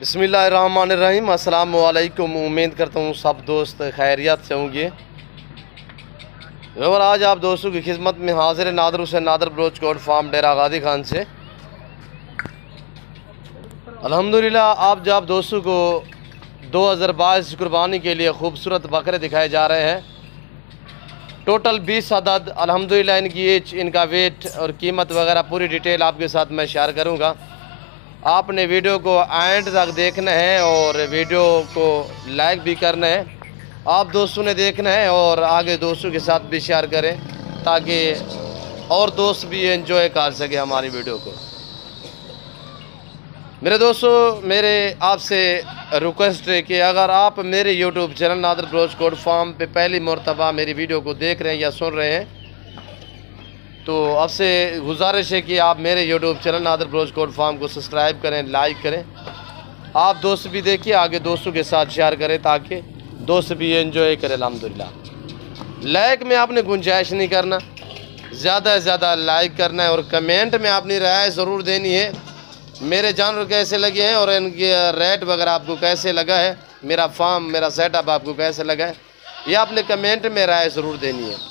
बिस्मिल्लाहिर्रहमानिर्रहीम। अस्सलाम वालेकुम। उम्मीद करता हूँ सब दोस्त खैरियत से होंगे। और आज आप दोस्तों की खिदमत में हाजिर नादर हुसैन नादर बलोच कोट फार्म डेरा गादी खान से। अल्हम्दुलिल्लाह आप दोस्तों को 2022 कुर्बानी के लिए खूबसूरत बकरे दिखाए जा रहे हैं। टोटल 20 अदद। अल्हम्दुलिल्लाह इनकी एज, इनका वेट और कीमत वगैरह पूरी डिटेल आपके साथ मैं शेयर करूँगा। आपने वीडियो को एंड तक देखना है और वीडियो को लाइक भी करना है। आप दोस्तों ने देखना है और आगे दोस्तों के साथ भी शेयर करें ताकि और दोस्त भी एंजॉय कर सके हमारी वीडियो को। मेरे दोस्तों, मेरे आपसे रिक्वेस्ट है कि अगर आप मेरे YouTube channel Nadir Baloch coat farm पे पहली मरतबा मेरी वीडियो को देख रहे हैं या सुन रहे हैं तो आपसे गुजारिश है कि आप मेरे YouTube channel Nadir Baloch coat farm को सब्सक्राइब करें, लाइक करें। आप दोस्त भी देखिए, आगे दोस्तों के साथ शेयर करें ताकि दोस्त भी एंजॉय करें। अल्हम्दुलिल्लाह लाइक में आपने गुंजाइश नहीं करना, ज़्यादा से ज़्यादा लाइक करना है और कमेंट में अपनी राय ज़रूर देनी है। मेरे जानवर कैसे लगे हैं और इनके रेट वगैरह आपको कैसे लगा है, मेरा फार्म, मेरा सेटअप आपको कैसे लगा है, ये आपने कमेंट में राय ज़रूर देनी है।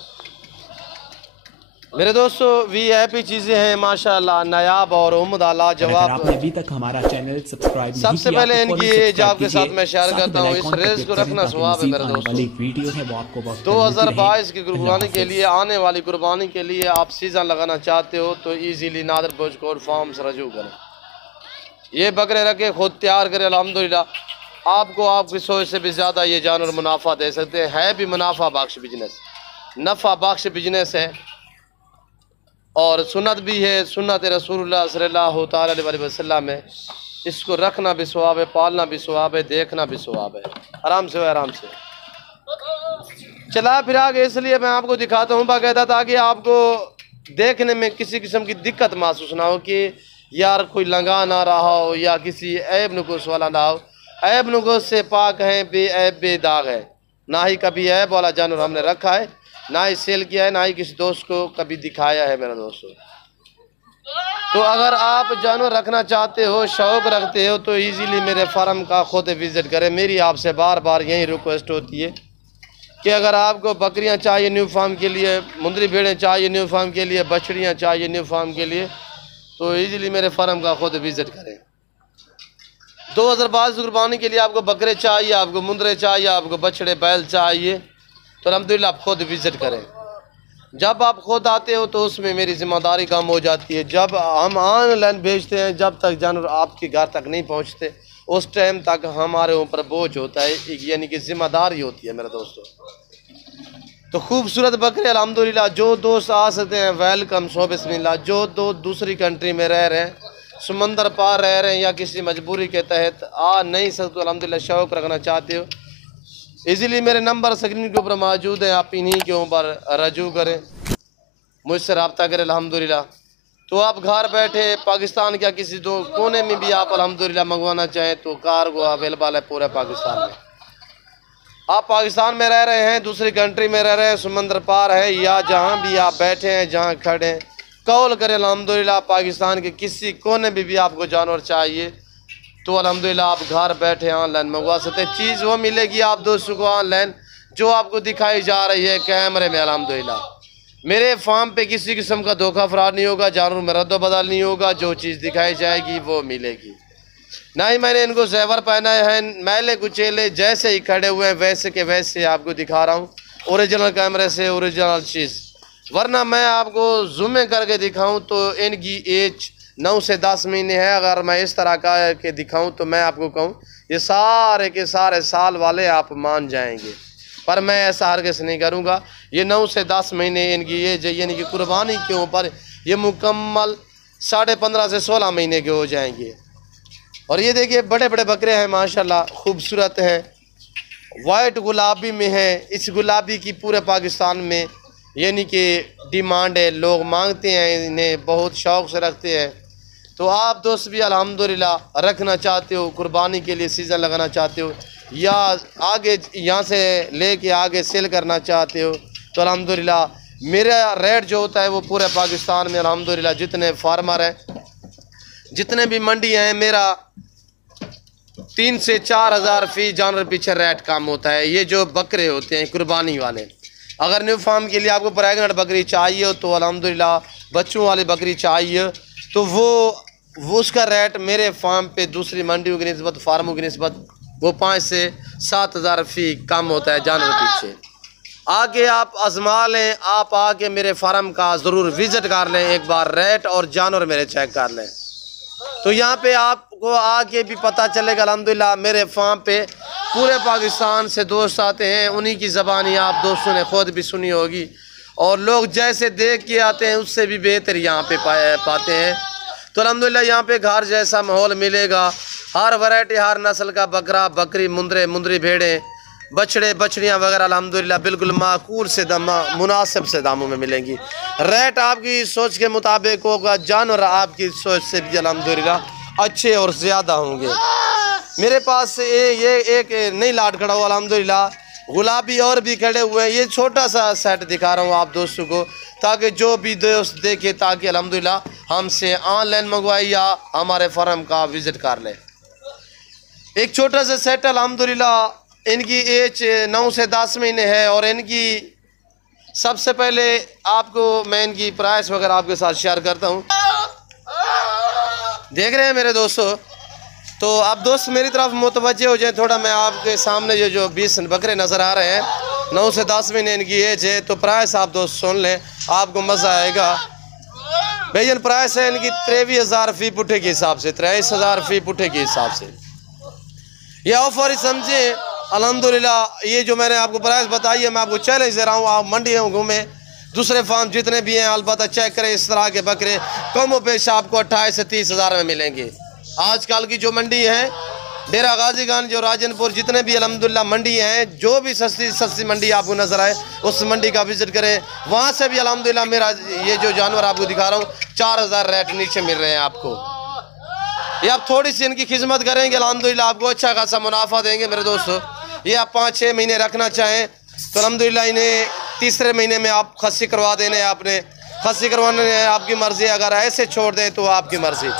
मेरे दोस्तों, वीआईपी चीज़ें हैं माशाल्लाह, नायाब और उम्दा लाजवाब। आपने अभी तक हमारा चैनल सब्सक्राइब नहीं सबसे किया पहले तो इनकी एज आपके साथ मैं शेयर करता हूँ। इस रेस को रखना स्वाब है मेरे दोस्तों। वीडियो है वो आपको 2022 की कुर्बानी के लिए, आने वाली कुर्बानी के लिए आप सीज़न लगाना चाहते हो तो easily Nadir Baloch coat farm से रजू करें। ये बकरे रखे, खुद तैयार करें। अल्हम्दुलिल्लाह आपको आपकी सोच से भी ज़्यादा ये जानवर मुनाफा दे सकते हैं। है भी मुनाफा बख्श बिजनेस, नफ़ा बख्श बिजनेस है और सुन्नत भी है। सुन्नत रसूलुल्लाह सल्लल्लाहु अलैहि वसल्लम है। इसको रखना भी सवाब है, पालना भी सवाब है, देखना भी सवाब है। आराम से आराम से चला फिरा के इसलिए मैं आपको दिखाता हूँ बाकायदा, ताकि आपको देखने में किसी किस्म की दिक्कत महसूस ना हो कि यार कोई लंगा ना रहा हो या किसी ऐब नुकुस वाला ना हो। ऐब नुकुस से पाक है, बेऐब बेदाग है। ना ही कभी ऐब वाला जानवर हमने रखा है, ना ही सेल किया है, ना ही किसी दोस्त को कभी दिखाया है मेरे दोस्तों। तो अगर आप जानवर रखना चाहते हो, शौक़ रखते हो तो इजीली मेरे फार्म का खुद विज़िट करें। मेरी आपसे बार बार यही रिक्वेस्ट होती है कि अगर आपको बकरियां चाहिए न्यू फार्म के लिए, मुंदरी भेड़ें चाहिए न्यू फार्म के लिए, बछड़ियां चाहिए न्यू फार्म के लिए तो इजीली मेरे फार्म का खुद विज़िट करें। 2022 कुर्बानी के लिए आपको बकरे चाहिए, आपको मुंदरे चाहिए, आपको बछड़े बैल चाहिए तो अल्हम्दुलिल्लाह आप खुद विज़िट करें। जब आप खुद आते हो तो उसमें मेरी ज़िम्मेदारी कम हो जाती है। जब हम ऑनलाइन भेजते हैं, जब तक जानवर आपके घर तक नहीं पहुंचते उस टाइम तक हमारे ऊपर बोझ होता है, यानी कि ज़िम्मेदारी होती है मेरे दोस्तों। तो खूबसूरत बकरे अल्हम्दुलिल्लाह, जो दोस्त आ सकते हैं वेलकम, सो बिस्मिल्लाह। जो दो दूसरी कंट्री में रह रहे हैं, समंदर पार रह रहे हैं या किसी मजबूरी के तहत आ नहीं सकते तो अल्हम्दुलिल्लाह शौक़ रखना चाहते हो, इजीली मेरे नंबर स्क्रीन के ऊपर मौजूद है, आप इन्हीं के ऊपर रजू करें, मुझसे रब्ता करें। अल्हम्दुलिल्लाह तो आप घर बैठे पाकिस्तान के किसी दो कोने में भी आप अल्हम्दुलिल्लाह मंगवाना चाहें तो कार्गो अवेलेबल है पूरे पाकिस्तान में। आप पाकिस्तान में रह रहे हैं, दूसरी कंट्री में रह रहे हैं, समंदर पार है या जहाँ भी आप बैठे हैं, जहाँ खड़े हैं, कॉल करें। अल्हम्दुलिल्लाह पाकिस्तान के किसी कोने में भी आपको जानवर चाहिए तो अल्हम्दुलिल्लाह आप घर बैठे ऑनलाइन मंगवा सकते हैं। चीज़ वो मिलेगी आप दोस्तों को ऑनलाइन जो आपको दिखाई जा रही है कैमरे में। अल्हम्दुलिल्लाह मेरे फार्म पे किसी किस्म का धोखा फराड नहीं होगा, जानवर में रद्द बदल नहीं होगा। जो चीज़ दिखाई जाएगी वो मिलेगी। ना ही मैंने इनको ज़ेवर पहनाए हैं, मैले कुचेले जैसे ही खड़े हुए हैं वैसे के वैसे आपको दिखा रहा हूँ ओरिजिनल कैमरे से, ओरिजिनल चीज़। वरना मैं आपको जूम करके दिखाऊँ तो इनकी एज 9 से 10 महीने है। अगर मैं इस तरह का के दिखाऊं तो मैं आपको कहूं ये सारे के सारे साल वाले आप मान जाएंगे, पर मैं ऐसा हरगिज़ नहीं करूंगा। ये 9 से 10 महीने इनकी एज है, यानी कि कुर्बानी के ऊपर ये मुकम्मल 15.5 से 16 महीने के हो जाएंगे। और ये देखिए बड़े बड़े बकरे हैं माशाल्लाह, खूबसूरत हैं, वाइट गुलाबी में है। इस गुलाबी की पूरे पाकिस्तान में यानी कि डिमांड है, लोग मांगते हैं, इन्हें बहुत शौक़ से रखते हैं। तो आप दोस्त भी अल्हम्दुलिल्लाह रखना चाहते हो, कुर्बानी के लिए सीज़न लगाना चाहते हो या आगे यहाँ से लेके आगे सेल करना चाहते हो तो अल्हम्दुलिल्लाह मेरा रेट जो होता है वो पूरे पाकिस्तान में अल्हम्दुलिल्लाह जितने फार्मर हैं, जितने भी मंडी हैं, मेरा 3 से 4 हज़ार फी जानवर पीछे रेट कम होता है। ये जो बकरे होते हैं कुर्बानी वाले, अगर न्यू फार्म के लिए आपको प्रेगनेंट बकरी चाहिए तो अल्हम्दुलिल्लाह बच्चों वाली बकरी चाहिए तो वो उसका रेट मेरे फार्म पे दूसरी मंडियों की निस्बत, फार्मों की निस्बत वो 5 से 7 हज़ार फी कम होता है जानवर पीछे। आके आप आजमा लें, आप आके मेरे फार्म का ज़रूर विज़िट कर लें, एक बार रेट और जानवर मेरे चेक कर लें तो यहाँ पे आपको आके भी पता चलेगा। अल्हम्दुलिल्लाह मेरे फार्म पे पूरे पाकिस्तान से दोस्त आते हैं, उन्हीं की ज़बानी आप दोस्तों ने खुद भी सुनी होगी और लोग जैसे देख के आते हैं उससे भी बेहतर यहाँ पे पाते हैं। तो अल्हम्दुलिल्लाह यहाँ पे घर जैसा माहौल मिलेगा, हर वैरायटी हर नस्ल का बकरा बकरी मुंदरी भेड़ें बछड़े बछड़ियाँ वगैरह अल्हम्दुलिल्लाह बिल्कुल माकूल से मुनासिब से दामों में मिलेंगी। रेट आपकी सोच के मुताबिक होगा, जानवर आपकी सोच से भी अल्हम्दुलिल्लाह अच्छे और ज़्यादा होंगे। मेरे पास ये एक नई लाट खड़ा हुआ अल्हम्दुलिल्लाह, गुलाबी और भी खड़े हुए हैं। ये छोटा सा सेट दिखा रहा हूँ आप दोस्तों को ताकि जो भी दोस्त देखे ताकि अल्हम्दुलिल्लाह हमसे ऑनलाइन मंगवाए या हमारे फार्म का विज़िट कर ले। एक छोटा सा सेट अल्हम्दुलिल्लाह, इनकी एज 9 से 10 महीने है और इनकी सबसे पहले आपको मैं इनकी प्राइस वगैरह आपके साथ शेयर करता हूँ। देख रहे हैं मेरे दोस्तों, तो आप दोस्त मेरी तरफ मुतवज्जे हो जाए थोड़ा। मैं आपके सामने ये जो 20 बकरे नज़र आ रहे हैं, 9 से 10 महीने इनकी एज है। तो प्राइस आप दोस्त सुन लें, आपको मज़ा आएगा। भैया प्राइस है इनकी 23,000 फी पुट्ठे के हिसाब से, 23,000 फी पुट्ठे के हिसाब से ये ऑफर ही समझे। अल्हम्दुलिल्लाह ये जो मैंने आपको प्राइस बताई है, मैं आपको चैलेंज दे रहा हूँ, आप मंडियों घूमें, दूसरे फार्म जितने भी हैं अलबत्ता चेक करें, इस तरह के बकरे कम व पेश आपको 28 से 30 हज़ार में मिलेंगे। आजकल की जो मंडी है डेरा गाजीगंज जो राजनपुर जितने भी अल्हम्दुलिल्लाह मंडी हैं, जो भी सस्ती मंडी आपको नज़र आए उस मंडी का विज़िट करें। वहाँ से भी अल्हम्दुलिल्लाह मेरा ये जो जानवर आपको दिखा रहा हूँ 4,000 रेट नीचे मिल रहे हैं आपको। ये आप थोड़ी सी इनकी खिदमत करेंगे अल्हम्दुलिल्लाह आपको अच्छा खासा मुनाफा देंगे मेरे दोस्तों। ये आप 5-6 महीने रखना चाहें तो अल्हम्दुलिल्लाह इन्हें तीसरे महीने में आप खस्सी करवा देने, आपने खस्सी करवाने आपकी मर्ज़ी, अगर ऐसे छोड़ दें तो आपकी मर्ज़ी।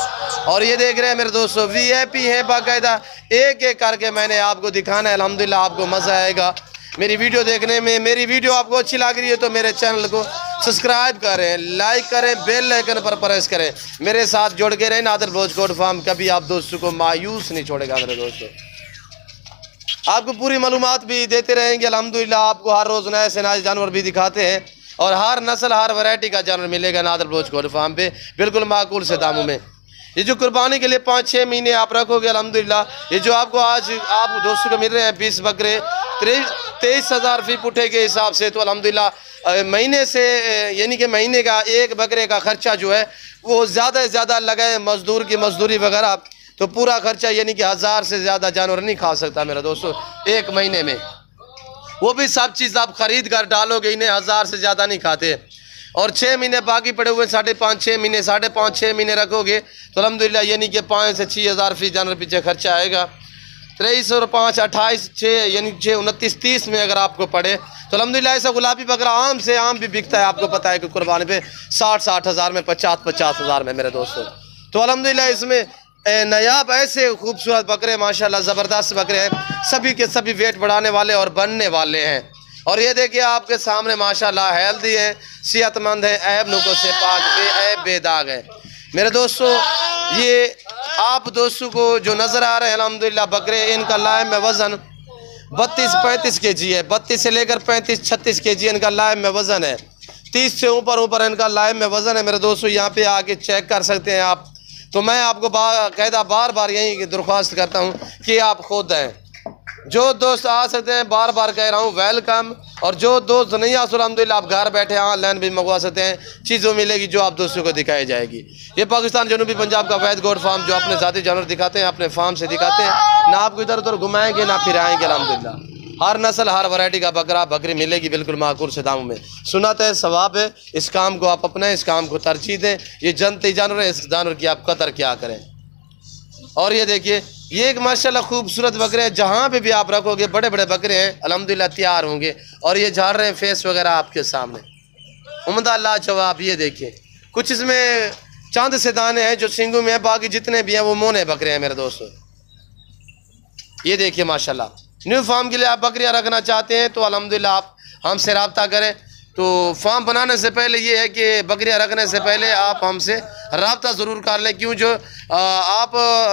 और ये देख रहे हैं मेरे दोस्तों VIP है बाकायदा, एक एक करके मैंने आपको दिखाना है। अल्हम्दुलिल्लाह आपको मज़ा आएगा मेरी वीडियो देखने में। मेरी वीडियो आपको अच्छी लग रही है तो मेरे चैनल को सब्सक्राइब करें, लाइक करें, बेल आइकन पर प्रेस करें, मेरे साथ जुड़ के रहें। नादिर बलोच गोट फार्म कभी आप दोस्तों को मायूस नहीं छोड़ेगा मेरे दोस्तों। आपको पूरी मालूमात भी देते रहेंगे अल्हम्दुलिल्लाह। आपको हर रोज़ नए से नए जानवर भी दिखाते हैं और हर नस्ल हर वैरायटी का जानवर मिलेगा नादिर बलोच गोट फार्म पे बिल्कुल माकूल से दामों में। ये जो कुर्बानी के लिए 5-6 महीने आप रखोगे अल्हम्दुलिल्लाह, ये जो आपको आज आप दोस्तों को मिल रहे हैं 20 बकरे 23,000 फी पुट्ठे के हिसाब से, तो अल्हम्दुलिल्लाह महीने से यानी कि महीने का एक बकरे का खर्चा जो है वो ज़्यादा से ज़्यादा लगाए, मजदूर की मजदूरी वगैरह, तो पूरा खर्चा यानी कि 1000 से ज़्यादा जानवर नहीं खा सकता मेरा दोस्तों एक महीने में। वो भी सब चीज़ आप ख़रीद कर डालोगे, इन्हें 1000 से ज़्यादा नहीं खाते। और 6 महीने बाकी पड़े हुए 5.5-6 महीने 5.5-6 महीने रखोगे तो अल्हम्दुलिल्लाह यानी कि 5 से 6 हज़ार फी जानवर पीछे खर्चा आएगा। 23 और 5 28 6 यानी 6 29 30 में अगर आपको पड़े तो अल्हम्दुलिल्लाह ऐसा गुलाबी बकरा आम से आम भी बिकता है। आपको पता है कि कुर्बानी पे 60 हज़ार में 50 हज़ार में मेरे दोस्तों। तो अल्हम्दुलिल्लाह इसमें नायाब ऐसे खूबसूरत बकरे माशाल्लाह ज़बरदस्त बकरे हैं, सभी के सभी वेट बढ़ाने वाले और बनने वाले हैं। और ये देखिए आपके सामने माशाल्लाह हेल्दी है, सेहतमंद है, ऐब नुक्स से पाक बेऐब बेदाग है मेरे दोस्तों। ये आप दोस्तों को जो नज़र आ रहे हैं अल्हम्दुलिल्लाह बकरे, इनका लाइव में वज़न 32-35 kg है। 32 से लेकर 35-36 kg इनका लाइव में वज़न है। 30 से ऊपर इनका लाइव में वज़न है मेरे दोस्तों। यहाँ पे आके चेक कर सकते हैं आप। तो मैं आपको बाकायदा बार बार यही दरख्वास्त करता हूँ कि आप खुद हैं, जो दोस्त आ सकते हैं बार बार कह रहा हूँ वेलकम। और जो दोस्त नहीं आ सकते अल्हम्दुलिल्लाह आप घर बैठे ऑनलाइन भी मंगवा सकते हैं, चीज़ों मिलेगी जो आप दोस्तों को दिखाई जाएगी। ये पाकिस्तान जनूबी पंजाब का वैद गोट फार्म जो अपने ज़ाती जानवर दिखाते हैं, अपने फार्म से दिखाते हैं, ना आपको इधर उधर घुमाएंगे ना फिराएंगे। अल्हम्दुलिल्लाह हर नस्ल हर वैरायटी का बकरा बकरी मिलेगी बिल्कुल माकूल से दामों में। सुनत है, सवाब है, इस काम को आप अपनाएं, इस काम को तरजीह दें। ये जनती जानवर है, इस जानवर की आप कदर क्या करें। और ये देखिए ये एक माशाल्लाह खूबसूरत बकरे हैं, जहाँ पे भी आप रखोगे बड़े बड़े बकरे हैं अल्हम्दुलिल्लाह तैयार होंगे। और ये झाड़ रहे हैं फेस वगैरह आपके सामने, उम्दा लाजवाब। ये देखिए कुछ इसमें चांद से दाने हैं जो सिंगों में है, बाकी जितने भी हैं वो मोने बकरे हैं मेरे दोस्तों। ये देखिए माशाल्लाह। न्यू फार्म के लिए आप बकरियां रखना चाहते हैं तो अल्हम्दुलिल्लाह आप हमसे रब्ता करें। तो फार्म बनाने से पहले ये है कि बकरियां रखने से पहले आप हमसे रब्ता ज़रूर कर लें। क्यों, जो आप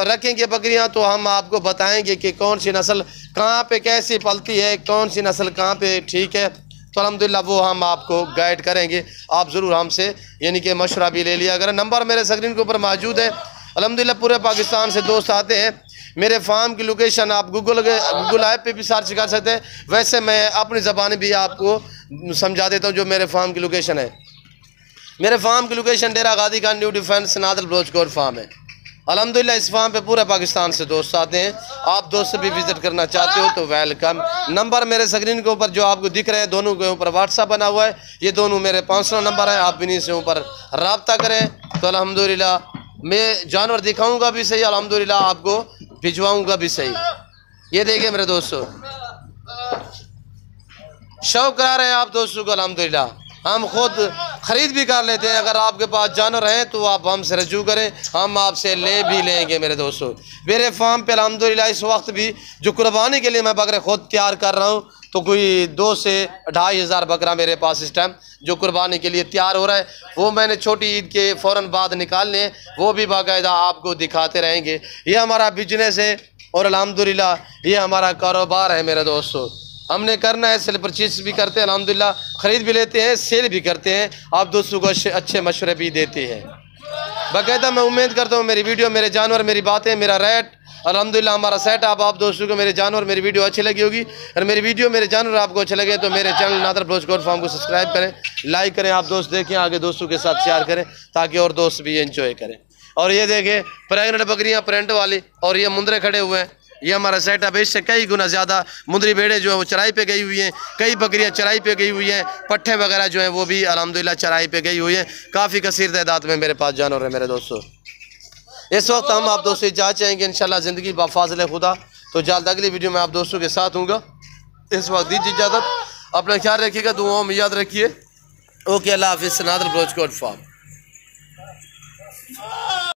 रखेंगे बकरियां तो हम आपको बताएंगे कि कौन सी नस्ल कहाँ पे कैसी पलती है, कौन सी नस्ल कहाँ पे ठीक है। तो अल्हम्दुलिल्लाह वो हम आपको गाइड करेंगे। आप ज़रूर हमसे यानी कि मशवरा भी ले लिया अगर। नंबर मेरे स्क्रीन के ऊपर मौजूद है। अल्हम्दुलिल्लाह पूरे पाकिस्तान से दोस्त आते हैं। मेरे फार्म की लोकेशन आप गूगल ऐप पे भी सर्च कर सकते हैं। वैसे मैं अपनी ज़बान भी आपको समझा देता हूँ जो मेरे फार्म की लोकेशन है। मेरे फार्म की लोकेशन डेरा गादी Khan new defence Nadir Baloch coat farm है। अल्हम्दुलिल्लाह इस फार्म पे पूरे पाकिस्तान से दोस्त आते हैं। आप दोस्त भी विज़िट करना चाहते हो तो वेलकम। नंबर मेरे स्क्रीन के ऊपर जो आपको दिख रहे हैं दोनों के ऊपर व्हाट्सअप बना हुआ है। ये दोनों मेरे पर्सनल नंबर हैं। आप इन्हीं से ऊपर रब्ता करें तो अल्हम्दुलिल्लाह मैं जानवर दिखाऊंगा भी सही, अल्हम्दुलिल्लाह आपको भिजवाऊंगा भी सही। ये देखिए मेरे दोस्तों, शौक करा रहे हैं आप दोस्तों को। अल्हम्दुलिल्लाह हम खुद ख़रीद भी कर लेते हैं। अगर आपके पास जानवर हैं तो आप हमसे रजू करें, हम आपसे ले भी लेंगे मेरे दोस्तों। मेरे फार्म पे अल्हम्दुलिल्लाह इस वक्त भी जो कुर्बानी के लिए मैं बकरे खुद तैयार कर रहा हूँ तो कोई 2 से 2.5 हज़ार बकरा मेरे पास इस टाइम जो कुर्बानी के लिए तैयार हो रहा है। वो मैंने छोटी ईद के फ़ौरन बाद निकालने हैं, वो भी बाकायदा आपको दिखाते रहेंगे। ये हमारा बिजनेस है और अल्हम्दुलिल्लाह ये हमारा कारोबार है मेरे दोस्तों। हमने करना है, सेल परचेज भी करते हैं अल्हम्दुलिल्लाह, ख़रीद भी लेते हैं, सेल भी करते हैं। आप दोस्तों को अच्छे मशवरे भी देते हैं बाकायदा। मैं उम्मीद करता हूँ मेरी वीडियो, मेरे जानवर, मेरी बातें, मेरा रेट, अल्हम्दुलिल्लाह हमारा सेट आप दोस्तों को मेरे जानवर, मेरी वीडियो अच्छी लगी होगी। और मेरी वीडियो, मेरे जानवर आपको अच्छे लगे तो मेरे channel Nadir Baloch coat farm को सब्सक्राइब करें, लाइक करें। आप दोस्त देखें, आगे दोस्तों के साथ शेयर करें ताकि और दोस्त भी एंजॉय करें। और ये देखें प्रेगनेंट बकरियाँ प्रिंट वाली, और ये मुंदरे खड़े हुए हैं। ये हमारा सेटअप है, इससे कई गुना ज़्यादा मुंदरी भेड़ें जो है वो चराई पे गई हुई हैं, कई बकरियां चराई पे गई हुई हैं, पट्ठे वगैरह जो हैं वो भी अल्हम्दुलिल्लाह चराई पे गई हुई हैं। काफ़ी कसीर तादाद में मेरे पास जानवर है मेरे दोस्तों। इस वक्त हम आप दोस्तों इजाज़त चाहेंगे इंशाल्लाह ज़िंदगी बाफ़ाज़िल खुदा। तो जल्द अगली वीडियो में आप दोस्तों के साथ हूँगा। इस वक्त दीजिए इजाज़त, अपना ख्याल रखिएगा, दुआओं में याद रखिए। ओके, अल्लाह हाफ़िज़। Nadir Baloch coat farm.